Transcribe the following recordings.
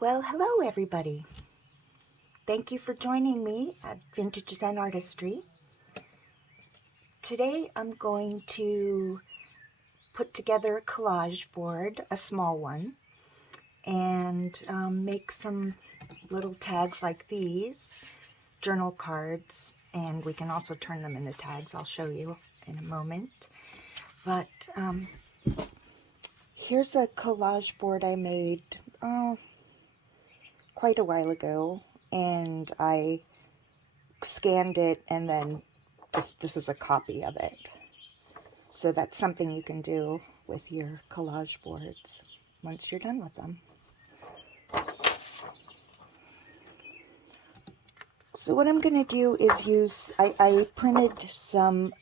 Well, hello everybody. Thank you for joining me at Vintage Zen Artistry. Today I'm going to put together a collage board, a small one, and make some little tags like these, journal cards, and we can also turn them into tags. I'll show you in a moment. But here's a collage board I made quite a while ago, and I scanned it, and then this is a copy of it. So that's something you can do with your collage boards once you're done with them. So what I'm going to do is use, I printed some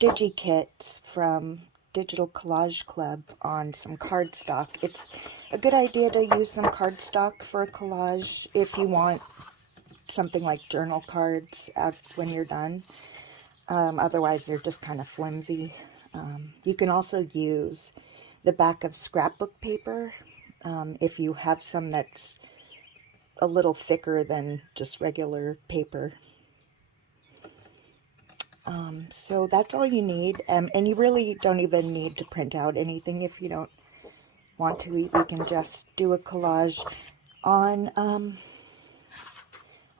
DigiKits from Digital Collage Club on some cardstock. It's a good idea to use some cardstock for a collage if you want something like journal cards out when you're done. Otherwise, they're just kind of flimsy. You can also use the back of scrapbook paper if you have some that's a little thicker than just regular paper. So that's all you need, and you really don't even need to print out anything if you don't want to. You can just do a collage on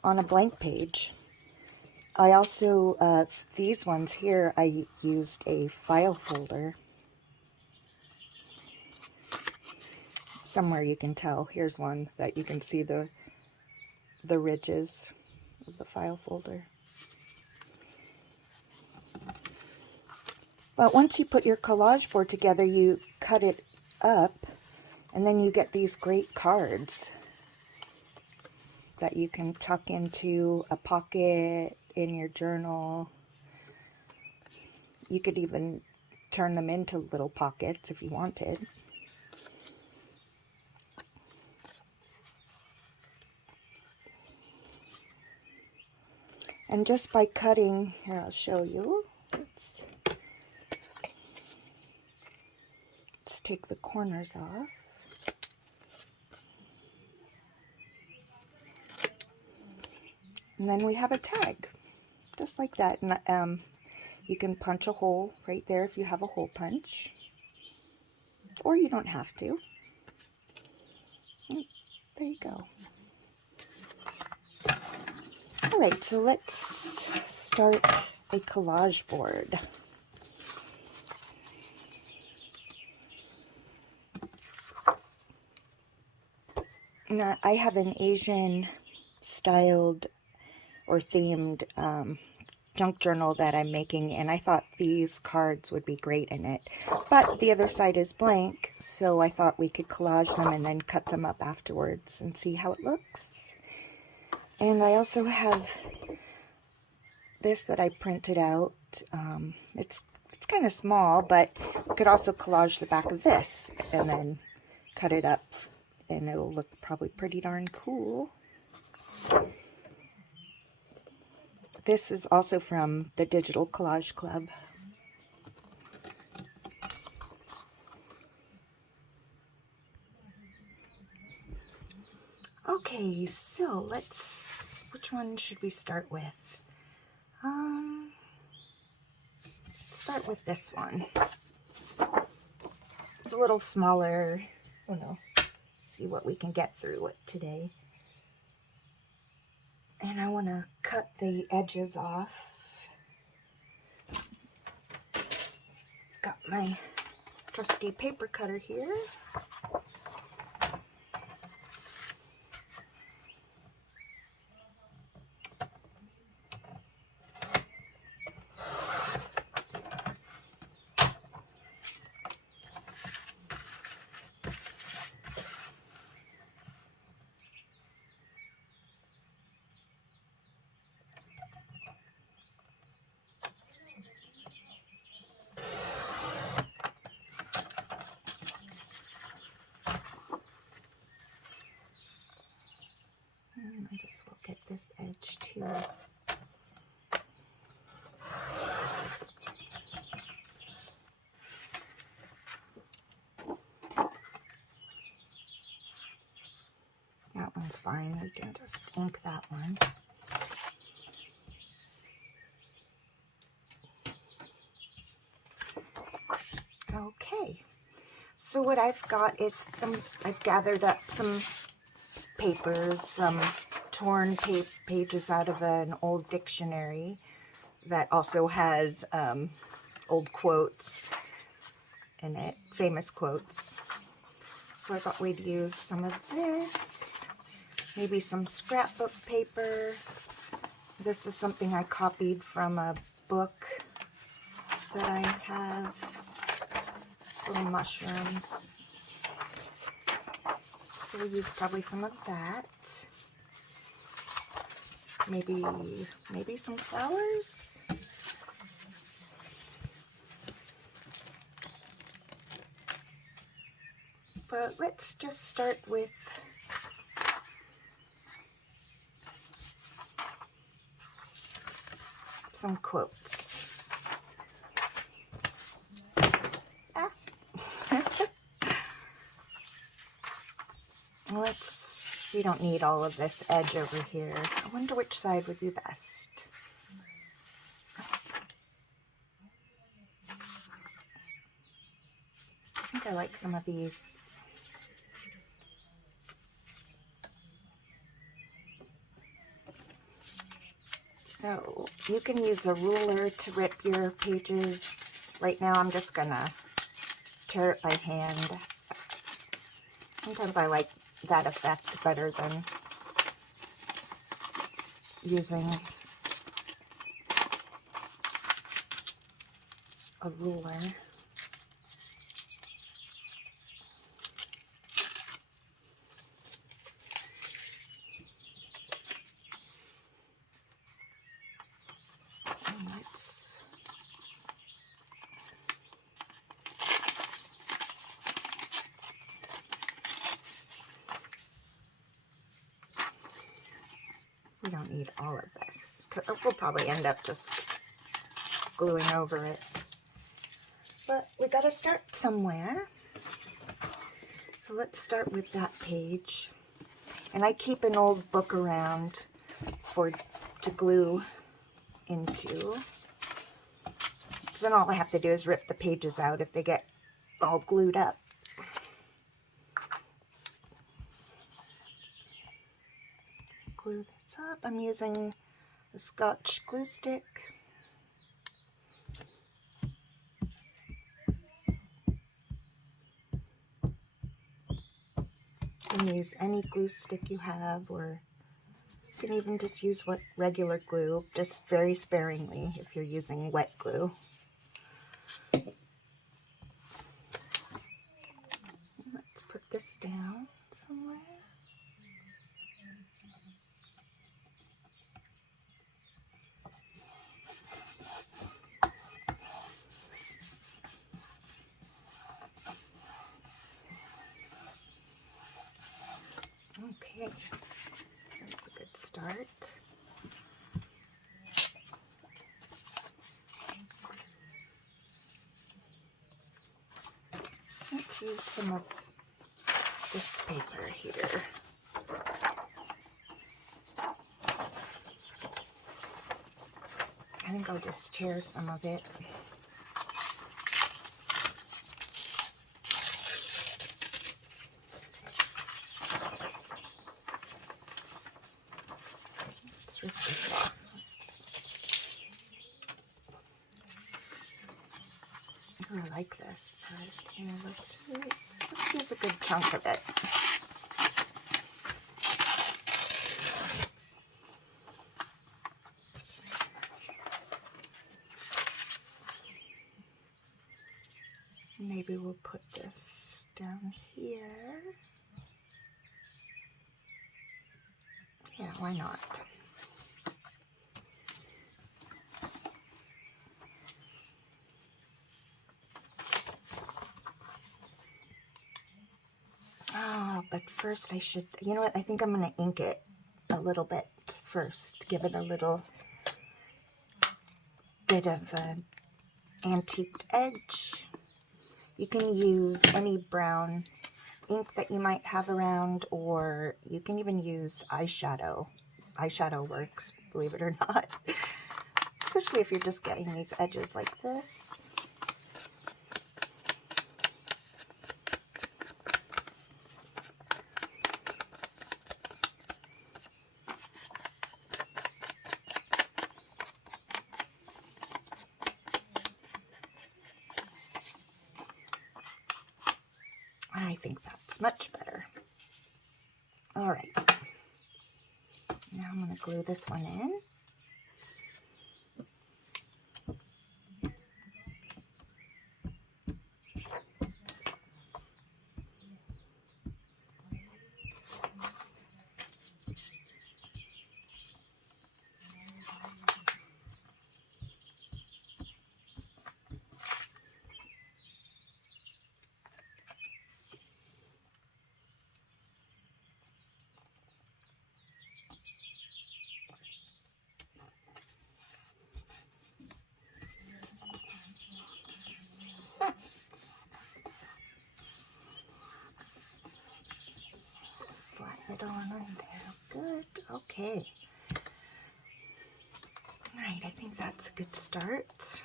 a blank page. I also, these ones here, I used a file folder. Somewhere you can tell. Here's one that you can see the ridges of the file folder. But once you put your collage board together, you cut it up, and then you get these great cards that you can tuck into a pocket in your journal. You could even turn them into little pockets if you wanted. And just by cutting, here I'll show you. Let's take the corners off. And then we have a tag, just like that. And you can punch a hole right there if you have a hole punch, or you don't have to. There you go. All right, so let's start a collage board. Now, I have an Asian styled or themed junk journal that I'm making, and I thought these cards would be great in it. But the other side is blank, so I thought we could collage them and then cut them up afterwards and see how it looks. And I also have this that I printed out. It's kind of small, but you could also collage the back of this and then cut it up, and it'll look probably pretty darn cool. This is also from the Digital Collage Club. Okay, so which one should we start with? Let's start with this one. It's a little smaller. I don't know. See what we can get through it today. And I want to cut the edges off. Got my trusty paper cutter here. I guess we'll get this edge too. one's fine. We can just ink that one. Okay, so what I've got is I've gathered up some papers, some torn pages out of an old dictionary that also has old quotes in it, famous quotes. So I thought we'd use some of this, maybe some scrapbook paper. This is something I copied from a book that I have, little mushrooms. So we'll use probably some of that. Maybe some flowers. But let's just start with some quotes. Ah. We don't need all of this edge over here. I wonder which side would be best. I think I like some of these. So you can use a ruler to rip your pages. Right now I'm just gonna tear it by hand. Sometimes I like that effect better than using a ruler. We don't need all of this. We'll probably end up just gluing over it. But we gotta start somewhere. So let's start with that page. And I keep an old book around to glue into. So then all I have to do is rip the pages out if they get all glued up. Glue this up. I'm using a Scotch glue stick. You can use any glue stick you have, or you can even just use regular glue, just very sparingly if you're using wet glue. Let's put this down somewhere. Okay, that's a good start. Let's use some of this paper here. I think I'll just tear some of it. Let's rip this off. Oh, I like this part here. Let's use a good chunk of it. Maybe we'll put this down here. Yeah, why not? Oh, but first I should, you know what, I think I'm going to ink it a little bit first. Give it a little bit of an antiqued edge. You can use any brown ink that you might have around, or you can even use eyeshadow. Eyeshadow works, believe it or not, especially if you're just getting these edges like this. I think that's much better. All right, now I'm going to glue this one in. Just flatten it on in there. Good. Okay. All right, I think that's a good start.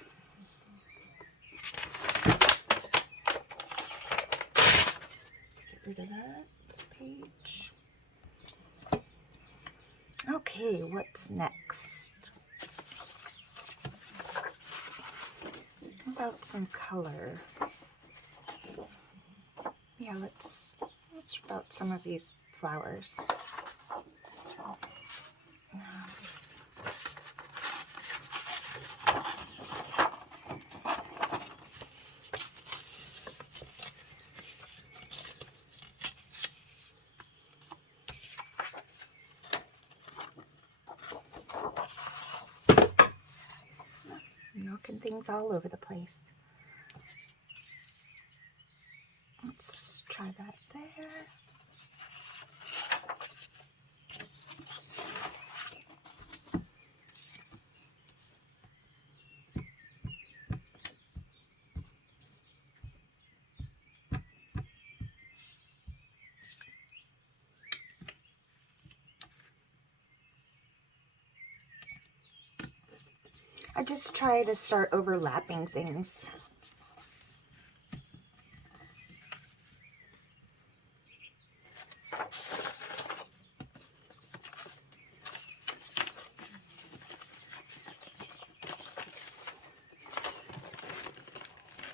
Get rid of that page. Okay, what's next? How about some color? Yeah, let's rub out some of these flowers. Knocking things all over the place. Let's try that there. I just try to start overlapping things.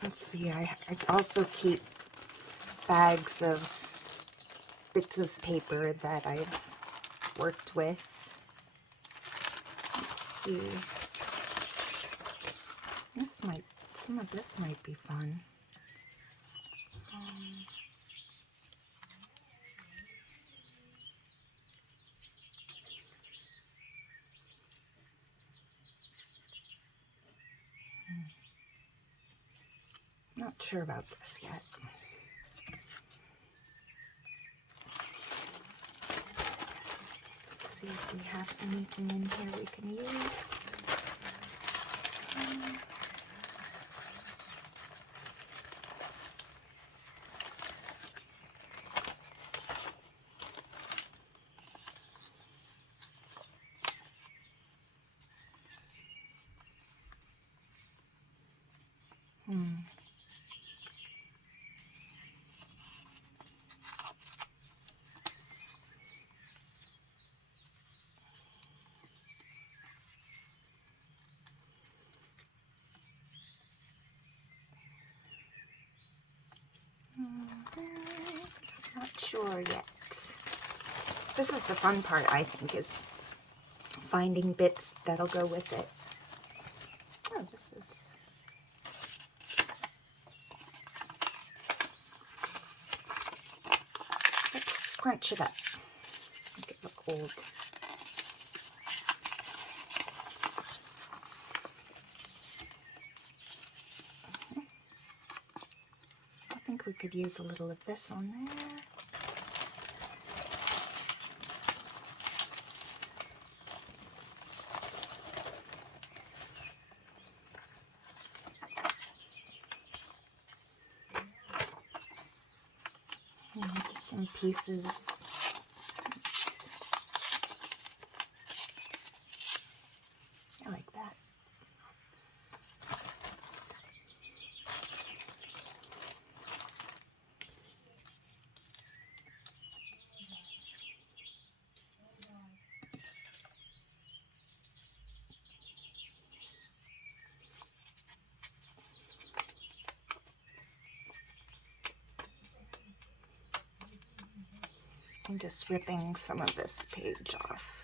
Let's see, I also keep bags of bits of paper that I've worked with. Let's see. Some of this might be fun. Not sure about this yet. Let's see if we have anything in here we can use. Not sure yet. This is the fun part, I think, is finding bits that'll go with it. Oh, this is... Let's scrunch it up. Make it look old. I think we could use a little of this on there. Some pieces. I like that. I'm just ripping some of this page off.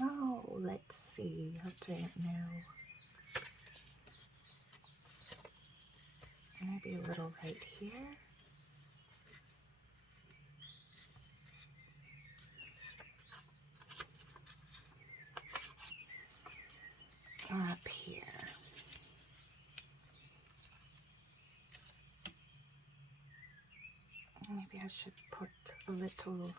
Oh, let's see. I don't know. Maybe a little right here. Or up here. Maybe I should put a little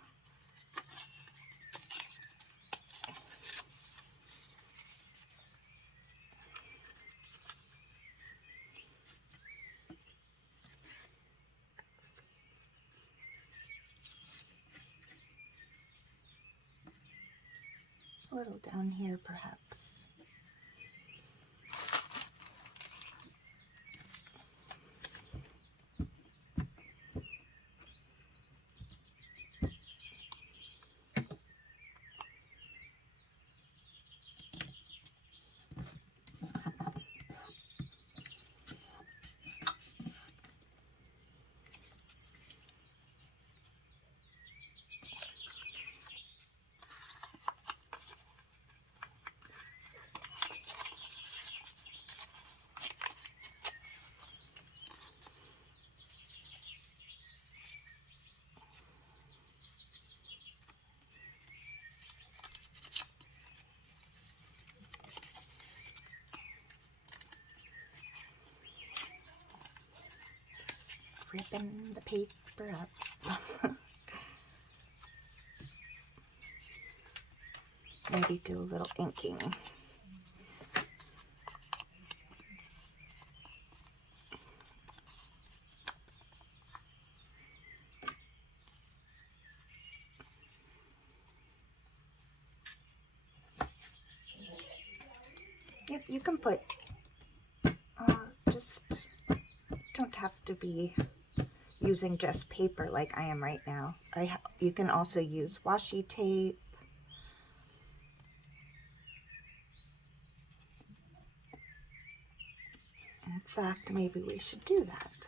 down here, perhaps. Ripping the paper up. Maybe do a little inking. Yep, you can put, just don't have to be using just paper like I am right now. You can also use washi tape. In fact, maybe we should do that.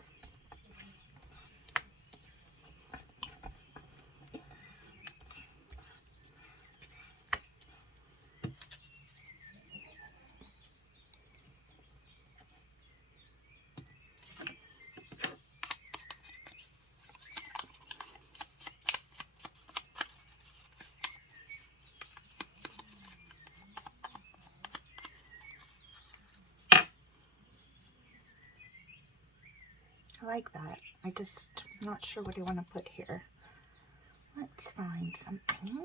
I like that. I'm not sure what I want to put here. Let's find something.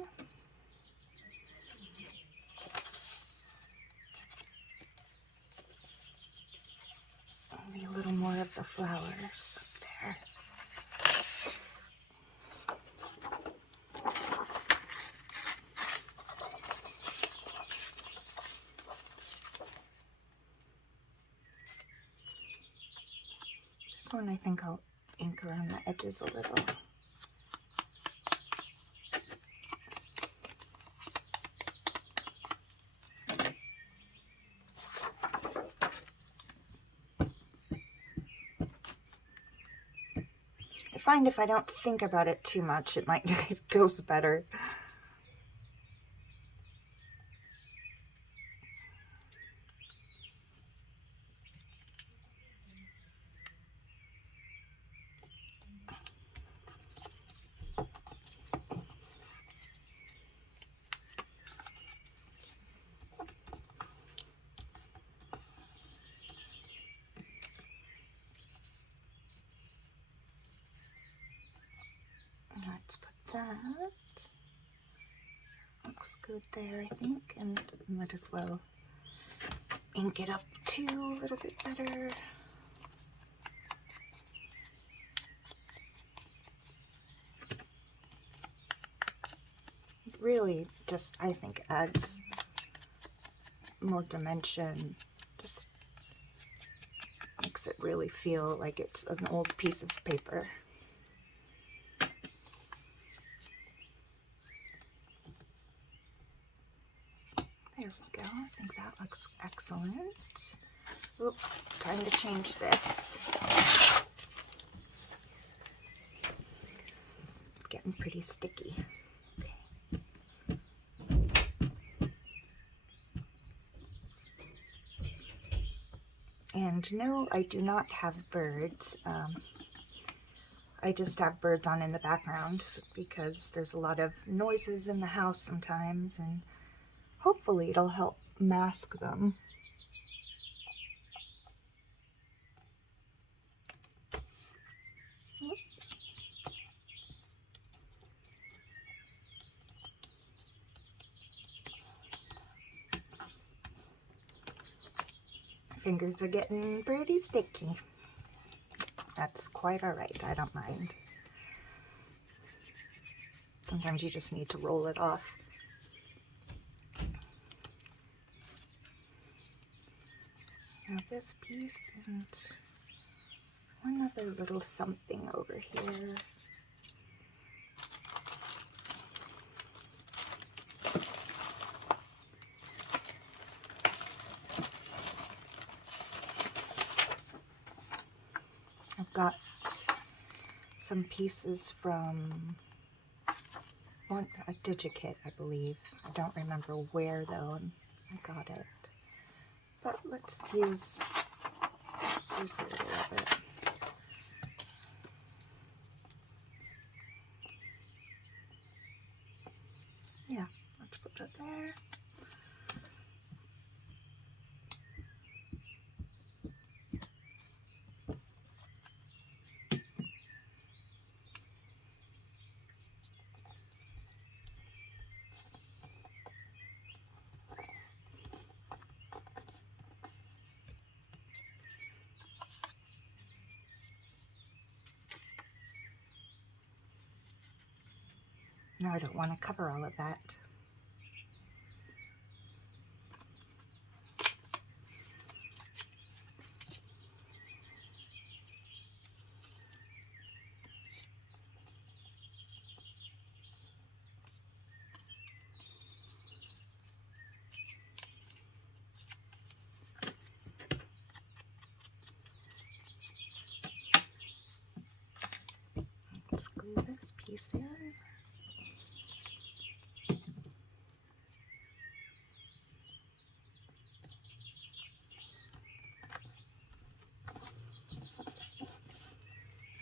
Maybe a little more of the flowers up there. This one I think I'll ink around the edges a little. I find if I don't think about it too much, it goes better. that. Looks good there, I think, and might as well ink it up too a little bit better. Really just, I think, adds more dimension, just makes it really feel like it's an old piece of paper. There we go. I think that looks excellent. Oop, time to change this. Getting pretty sticky. Okay. And no, I do not have birds. I just have birds on in the background because there's a lot of noises in the house sometimes, and hopefully it'll help mask them. Fingers are getting pretty sticky. That's quite all right. I don't mind. Sometimes you just need to roll it off. Now this piece and one other little something over here. I've got some pieces from a digikit, I believe. I don't remember where though, and I got it. But let's use a little bit. Yeah, let's put that there. Now I don't want to cover all of that. Let's glue this piece in.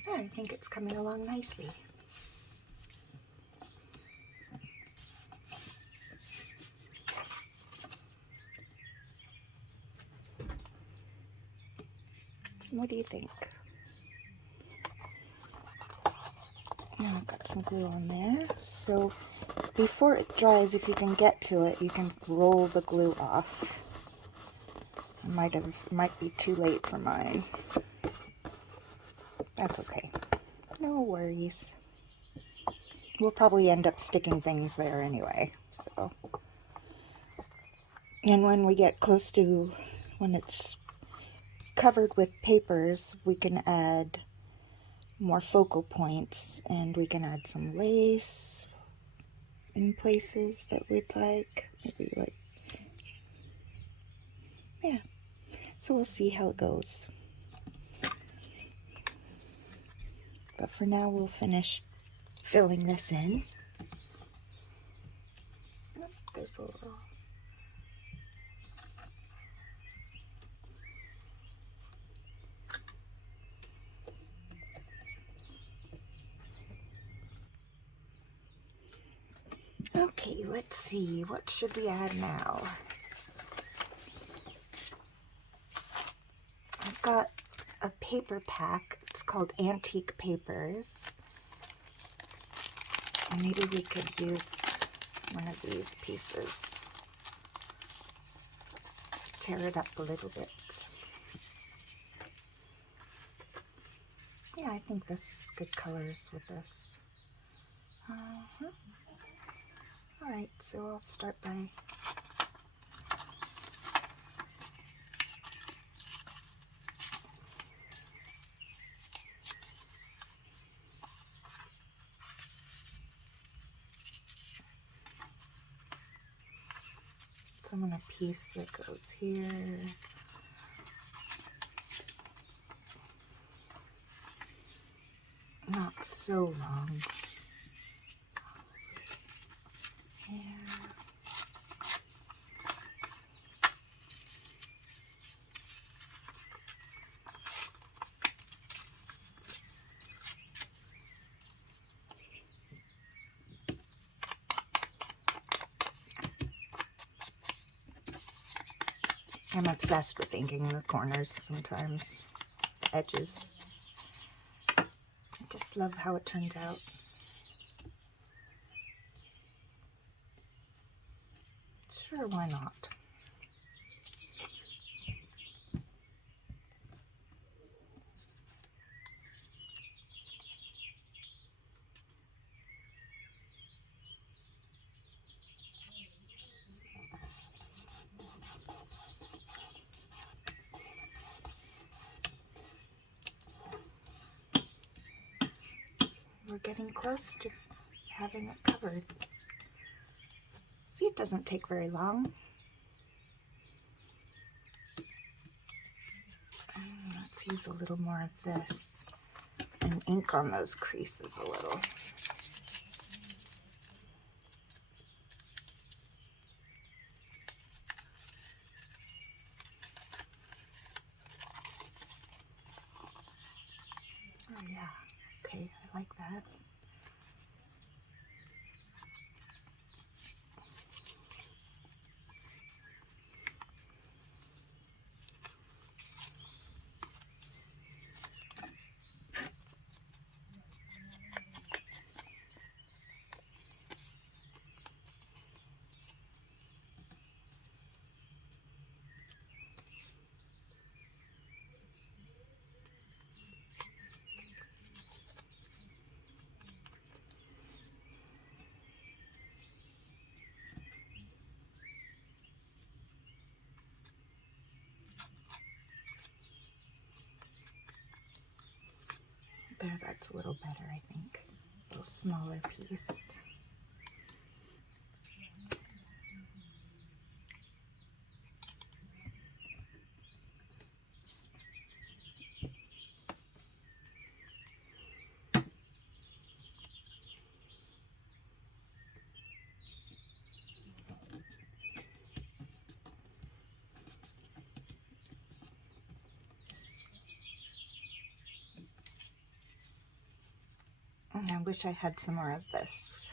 Yeah, I think it's coming along nicely. What do you think? Now I've got some glue on there. So before it dries, if you can get to it, you can roll the glue off. Might be too late for mine. That's okay. No worries. We'll probably end up sticking things there anyway, so. And when we get close to when it's covered with papers, we can add more focal points, and we can add some lace in places that we'd like. Maybe like, yeah. So we'll see how it goes. But for now, we'll finish filling this in. Oh, there's a little. Okay, let's see. What should we add now? I've got a paper pack. It's called Antique Papers. Maybe we could use one of these pieces. Tear it up a little bit. Yeah, I think this is good colors with this. Alright, so I'll start by I want a piece that goes here. Not so long. Here. I'm obsessed with inking the corners sometimes, edges. I just love how it turns out. Sure, why not? We're getting close to having it covered. See, it doesn't take very long. Let's use a little more of this and ink on those creases a little. Oh yeah, okay, I like that. There, that's a little better, I think. A little smaller piece. And I wish I had some more of this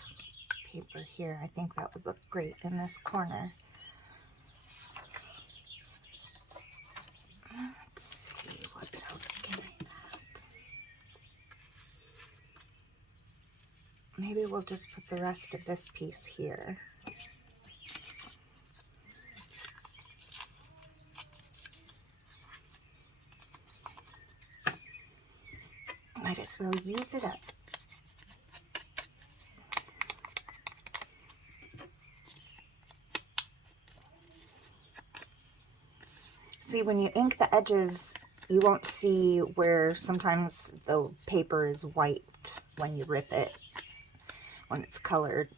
paper here. I think that would look great in this corner. Let's see, what else can I add? Maybe we'll just put the rest of this piece here. Might as well use it up. See, when you ink the edges, you won't see where sometimes the paper is white when you rip it, when it's colored,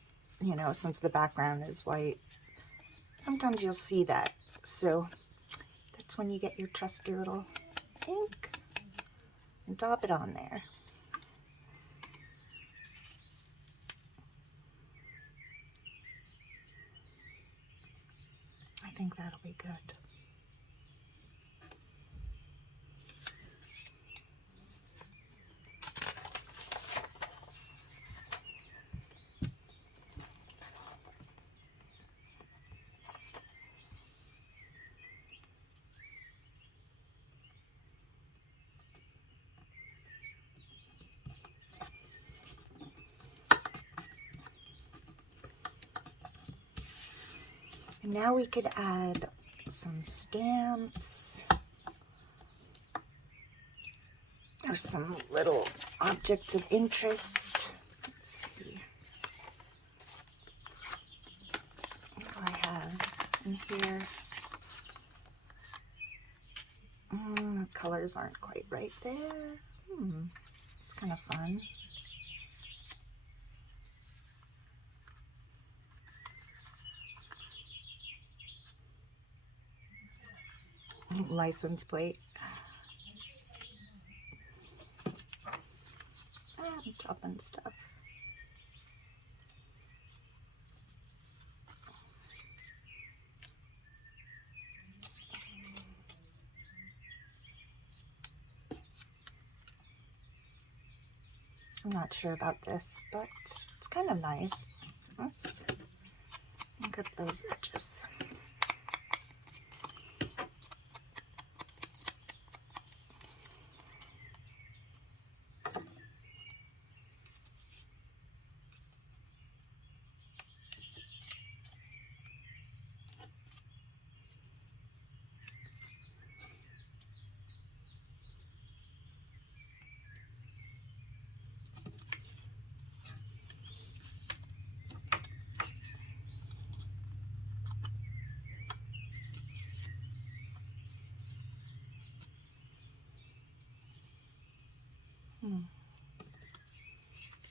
you know, since the background is white. Sometimes you'll see that. So that's when you get your trusty little ink and dab it on there. I think that'll be good. And now we could add some stamps or some little objects of interest. Let's see. What do I have in here? The colors aren't quite right there. It's kind of fun. License plate. I'm dropping stuff. I'm not sure about this, but it's kind of nice. Let's look at those edges.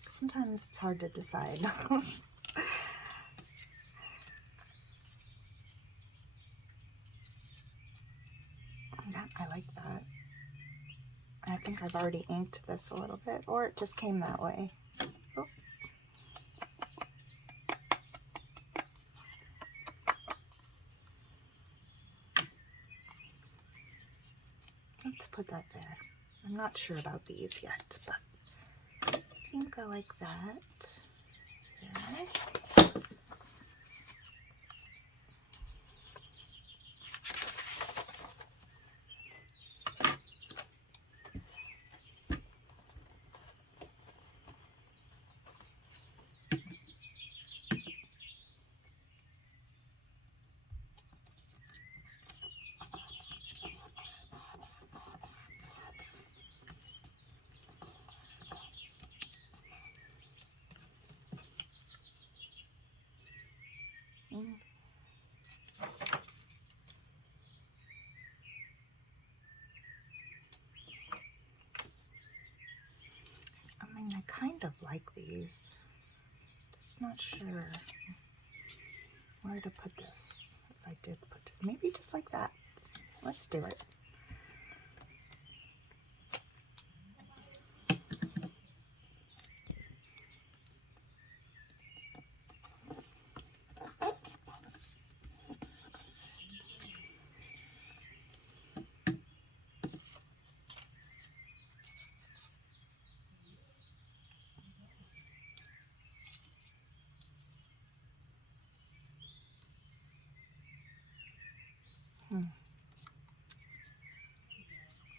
Sometimes it's hard to decide. I like that. I think I've already inked this a little bit, or it just came that way. Oh. Let's put that there. I'm not sure about these yet, but I think I like that. There. I mean, I kind of like these. Just not sure where to put this. If I did put it, maybe just like that. Let's do it.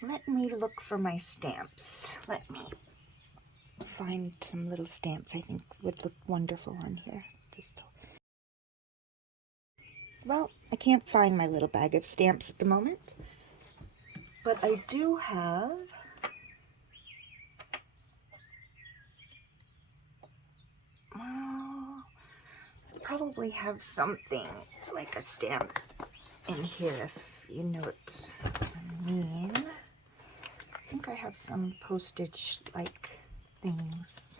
Let me look for my stamps. Let me find some little stamps I think would look wonderful on here. Well, I can't find my little bag of stamps at the moment, but I do have probably have something like a stamp in here, if you know what I mean. I think I have some postage like things.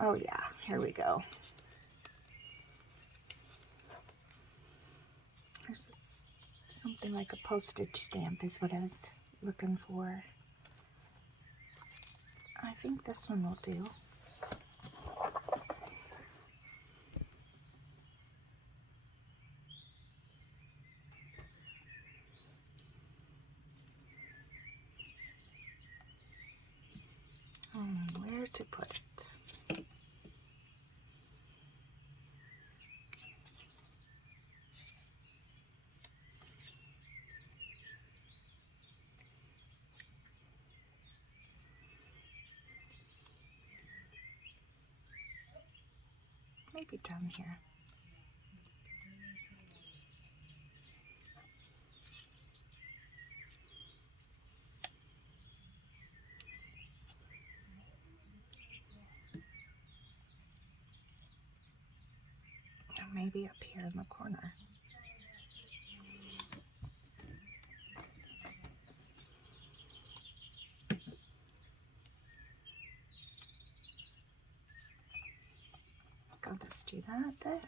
Oh yeah, here we go. There's something like a postage stamp is what I was looking for. I think this one will do. Where to put it? Maybe down here. maybe up here in the corner. I'll just do that there.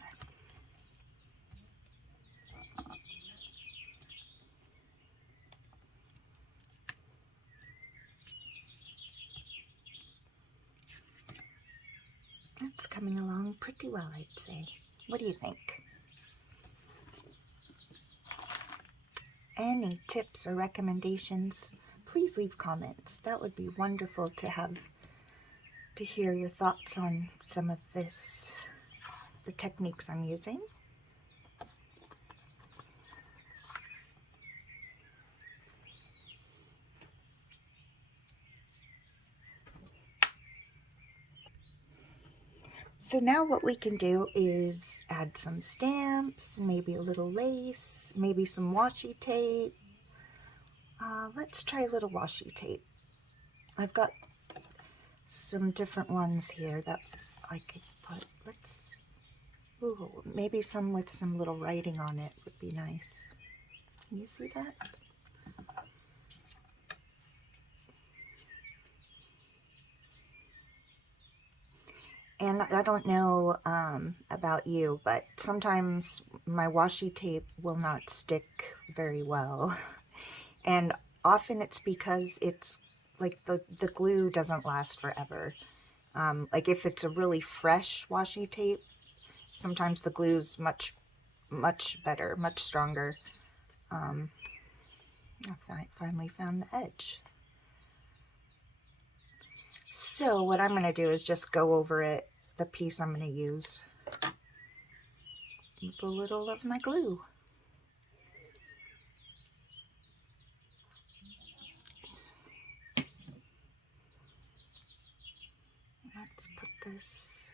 That's coming along pretty well, I'd say. What do you think? Any tips or recommendations, please leave comments. That would be wonderful to hear your thoughts on some of the techniques I'm using. So now what we can do is add some stamps, maybe a little lace, maybe some washi tape. Let's try a little washi tape. I've got some different ones here that I could put. Ooh, maybe some with some little writing on it would be nice. Can you see that? And I don't know about you, but sometimes my washi tape will not stick very well. And often it's because it's like the glue doesn't last forever. Like if it's a really fresh washi tape, sometimes the glue's much better, much stronger. I finally found the edge. So what I'm going to do is just go over it, the piece I'm going to use, with a little of my glue. Let's put this.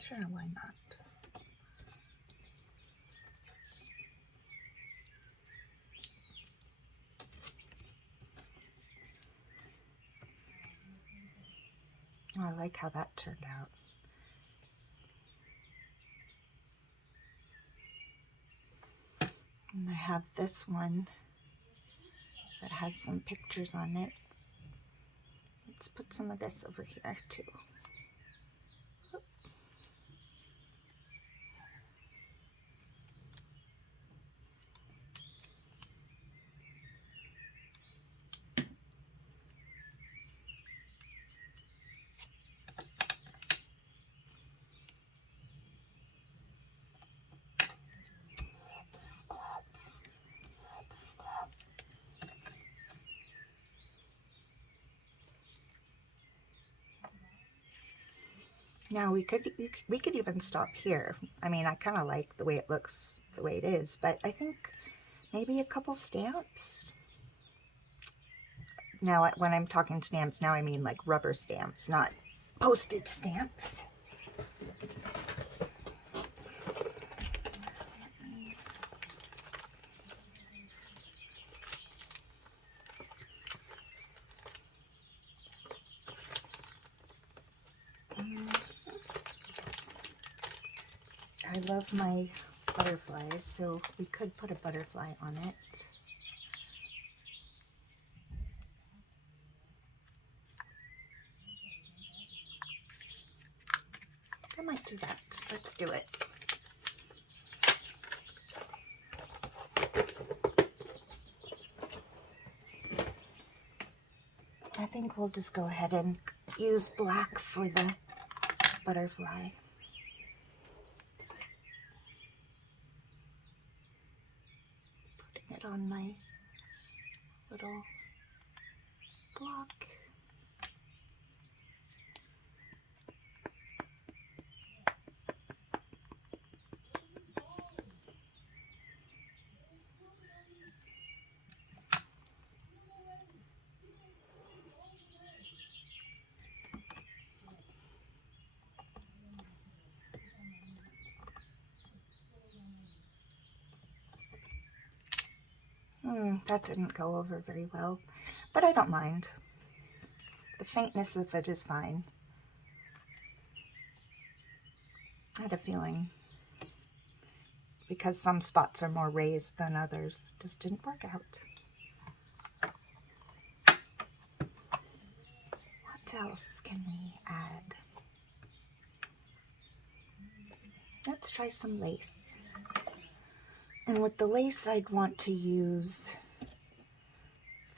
Sure, why not? Oh, I like how that turned out. And I have this one that has some pictures on it. Let's put some of this over here too. Now we could even stop here. I mean, I kind of like the way it looks, the way it is, but I think maybe a couple stamps. Now, when I'm talking stamps, now I mean like rubber stamps, not postage stamps. I love my butterflies, so we could put a butterfly on it. I might do that. Let's do it. I think we'll just go ahead and use black for the butterfly. Putting it on my little block. That didn't go over very well. but I don't mind. The faintness of it is fine. I had a feeling, because some spots are more raised than others, just didn't work out. What else can we add? Let's try some lace. And with the lace, I'd want to use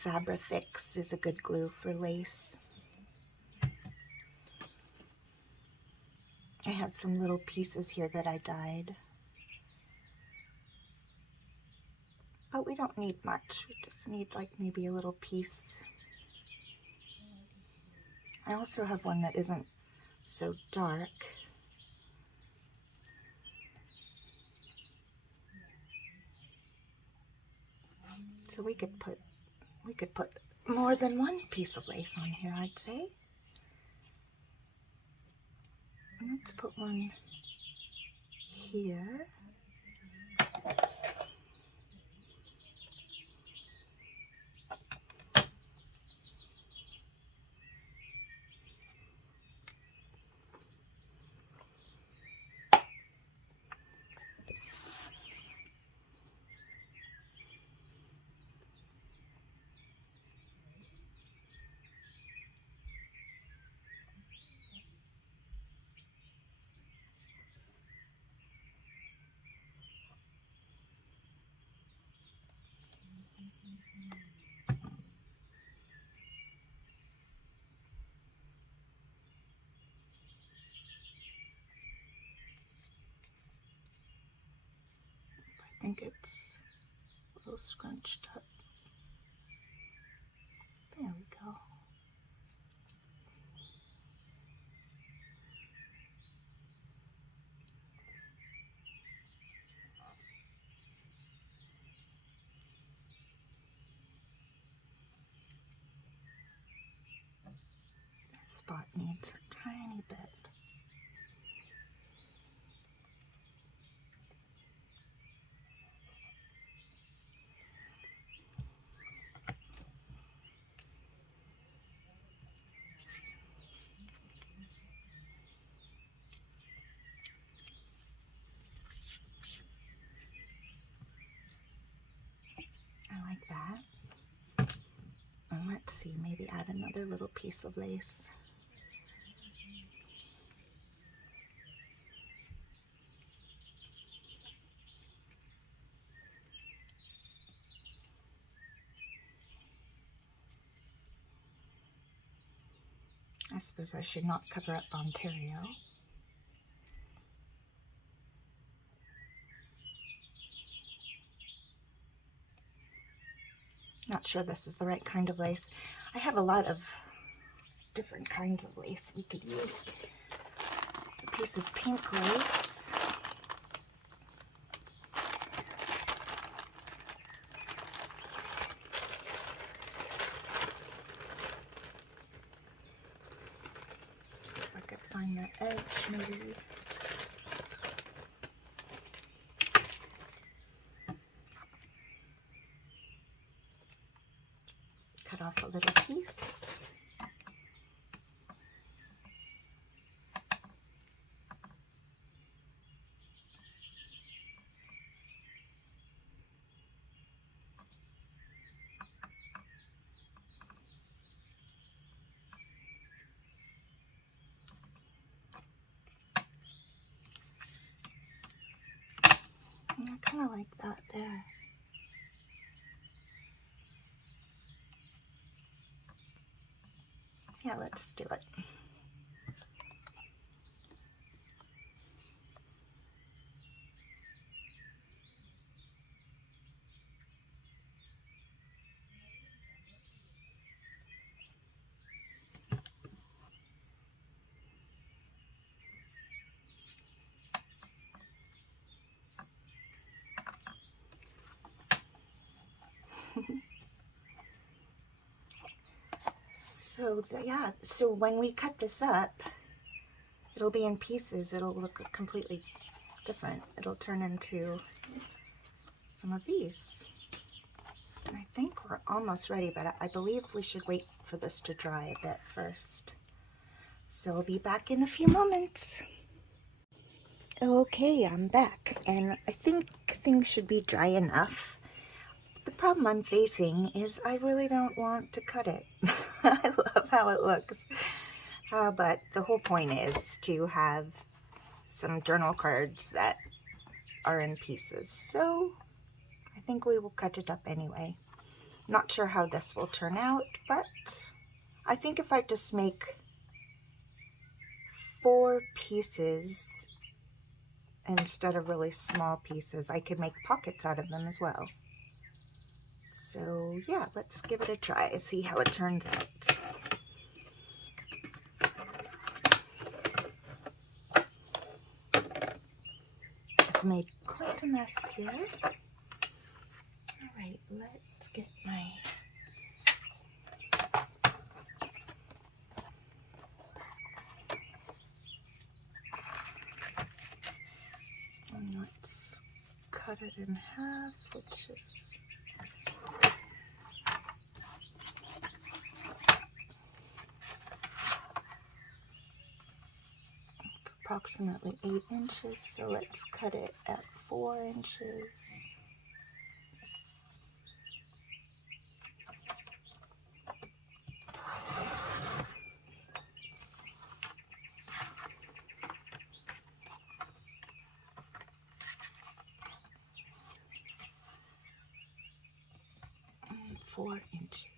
Fabrifix is a good glue for lace. I have some little pieces here that I dyed. But we don't need much. We just need like maybe a little piece. I also have one that isn't so dark. So we could put more than one piece of lace on here, I'd say. Let's put one here. I think it's a little scrunched up. There we go. This spot needs a tiny bit. I like that. And let's see, maybe add another little piece of lace. I suppose I should not cover up Ontario. Not sure this is the right kind of lace. I have a lot of different kinds of lace. We could use a piece of pink lace. If I could find the edge, maybe. Cut off a little piece. I kind of like that there. Yeah, let's do it. So when we cut this up, it'll be in pieces. It'll look completely different. It'll turn into some of these. I think we're almost ready, but I believe we should wait for this to dry a bit first. So I'll be back in a few moments. Okay, I'm back, and I think things should be dry enough. The problem I'm facing is I really don't want to cut it. I love how it looks. But the whole point is to have some journal cards that are in pieces. So I think we will cut it up anyway. Not sure how this will turn out, but I think if I just make 4 pieces instead of really small pieces, I could make pockets out of them as well. So yeah, let's give it a try, see how it turns out. I've made quite a mess here. All right, let's get my let's cut it in half, which is approximately 8 inches, so let's cut it at 4 inches. And 4 inches.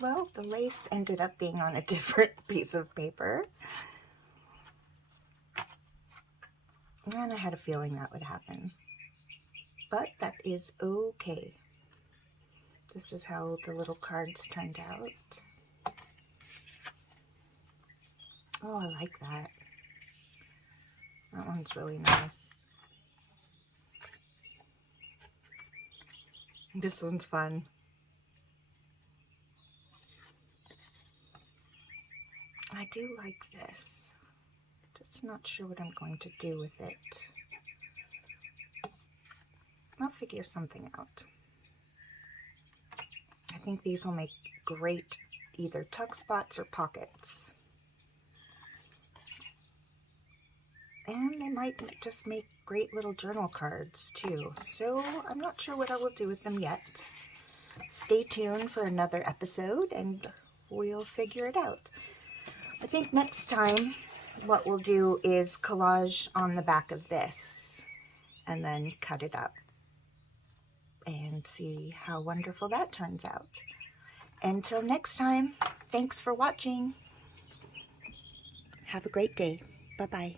Well, the lace ended up being on a different piece of paper. And I had a feeling that would happen. But that is okay. This is how the little cards turned out. Oh, I like that. That one's really nice. This one's fun. I do like this. Just not sure what I'm going to do with it. I'll figure something out. I think these will make great either tuck spots or pockets. And they might just make great little journal cards too. So I'm not sure what I will do with them yet. Stay tuned for another episode and we'll figure it out. I think next time what we'll do is collage on the back of this and then cut it up and see how wonderful that turns out. Until next time, thanks for watching. Have a great day. Bye-bye.